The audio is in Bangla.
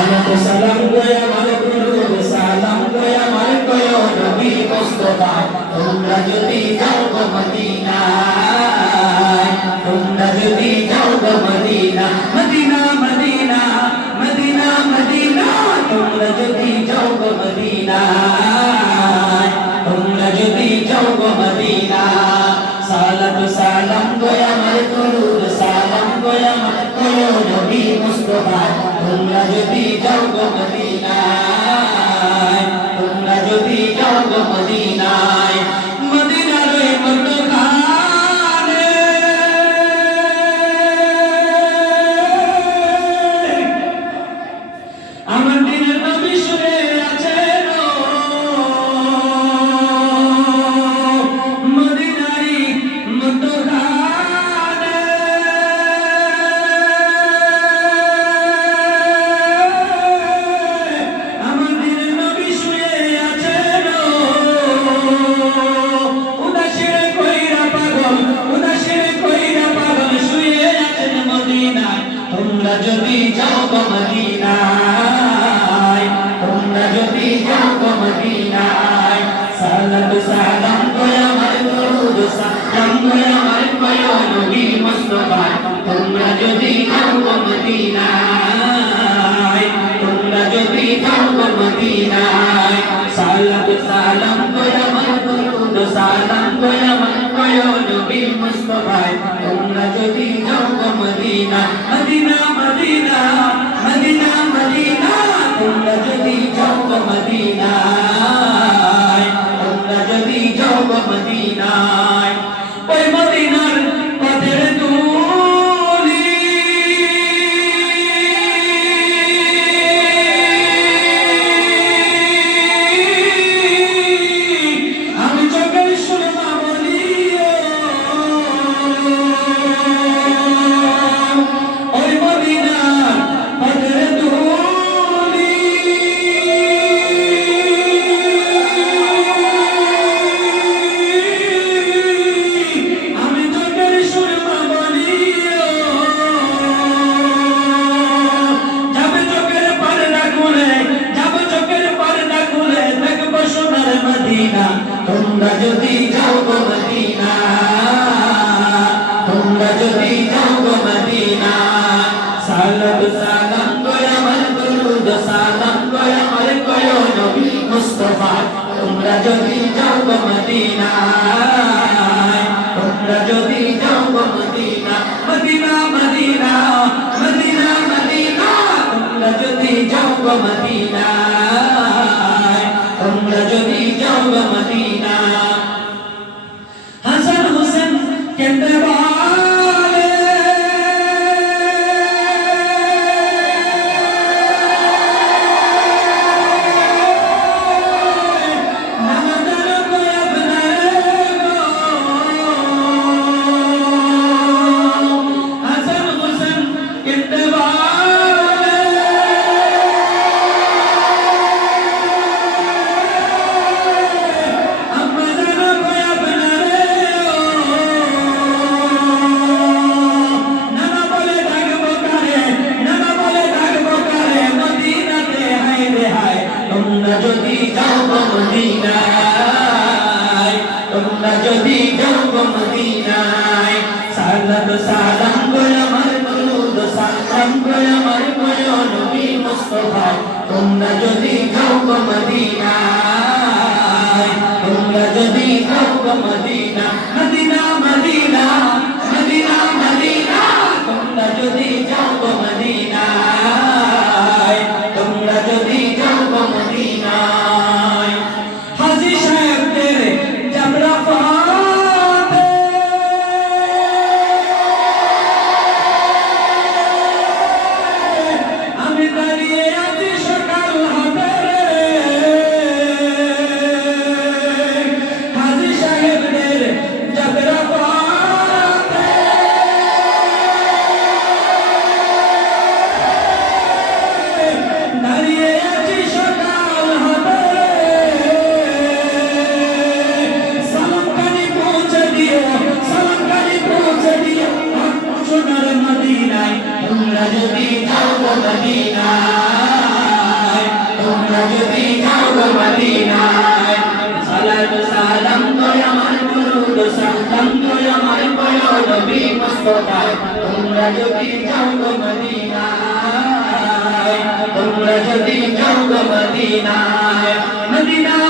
সালাতু সালাম গয়া আমার দুরুদ সালাম গয়া আমার কয় নবী মুস্তাফা তোমরা যদি যাও গো মদিনায় তোমরা যদি যাও গো Medina Medina Medina Medina Medina তোমরা যদি যাও গো মদিনায় তোমরা যদি যাও গো মদিনা সালাতু সালাম গয়া আমার দুরুদ সালাম গয়া আমার কয় নবী মুস্তাফা তোমরা যদি যাও গো মদিনায় তোমরা যদি যাও গো মদিনায় মদিনার ওই মধ্যখানে আমার দিনের নবী শুয়ে আছেন মদিনারি মধ্যখানে আমার দিনের নবী শুয়ে আছেন উদাসীনে কইরা পাগল শুয়ে আছেন মদিনায় তোমরা যদি যাও গো মদিনায় তোমরা যদি যাও গো মদিনায় সালাতু সালাম গয়া আমার দুরুদ সালাম গয়া আমার কয় নবী মুস্তাফা তোমরা যদি যাও গো মদিনায় তোমরা যদি যাও গো মদিনায় সালাতু সালাম গয়া আমার দুরুদ সালাম গয়া আমার কয় নবী মুস্তাফা তোমরা যদি যাও গো Medina Medina Medina Medina Medina তোমরা যদি যাও গো মদিনায় তোমরা যদি যাও গো মদিনায় ওই মদিনার পথের ধুলি আমি চোখের সুরমা বলিও ওই মদিনার পথের ধুলি আমি চোখের সুরমা বলিও যাবে চোখের পর্দা খুলে দেখবো সোনার মদিনা তোমরা যদি যাও গো মদিনা তোমরা যদি যাও গো মদিনা সালাতু সালাম গয়া আমার দুরুদ সালাম গয়া আমার কয় নবী মুস্তাফা তোমরা যদি যাও গো মদিনায় তোমরা যদি যাও গো Medina Medina Medina Medina Medina তোমরা যদি যাও গো মদিনায় তোমরা যদি যাও গো মদিনা হাসান হোসেন কেন্দ্রে বলে নামাজার কয় আপনারে গো হাসান হোসেন কেন্দ্রে বলে আপনারা কয় আপনারে নানা বলে ডাকবো কারে মদিনাতে হায় রে হায় তোমরা যদি যাও গো মদিনায় তোমরা যদি যাও গো মদিনায় সালাতু সালাম গয়া আমার দুরুদ সালাম গয়া আমার কয় নবী মুস্তাফা তোমরা যদি যাও গো মদিনায় তোমরা যদি যাও গো Medina Medina Medina Medina Medina তোমরা যদি যাও গো মদিনায় তোমরা যদি যাও গো মদিনায় হাজী সাহেবদের জাবরা ফাতে আমি দাঁড়িয়ে আছি সকাল হাতে হাজী সাহেবদের জাবরা ফাতে দাঁড়িয়ে আছি সকাল হাতে সালাম কানি পৌঁছে দিও সোনার মদিনায় তোমরা যদি যাও গো মদিনায় মুস্তফায় তোমরা যদি যাও গো মদিনায় তোমরা যদি যাও গো মদিনায় মদিনায়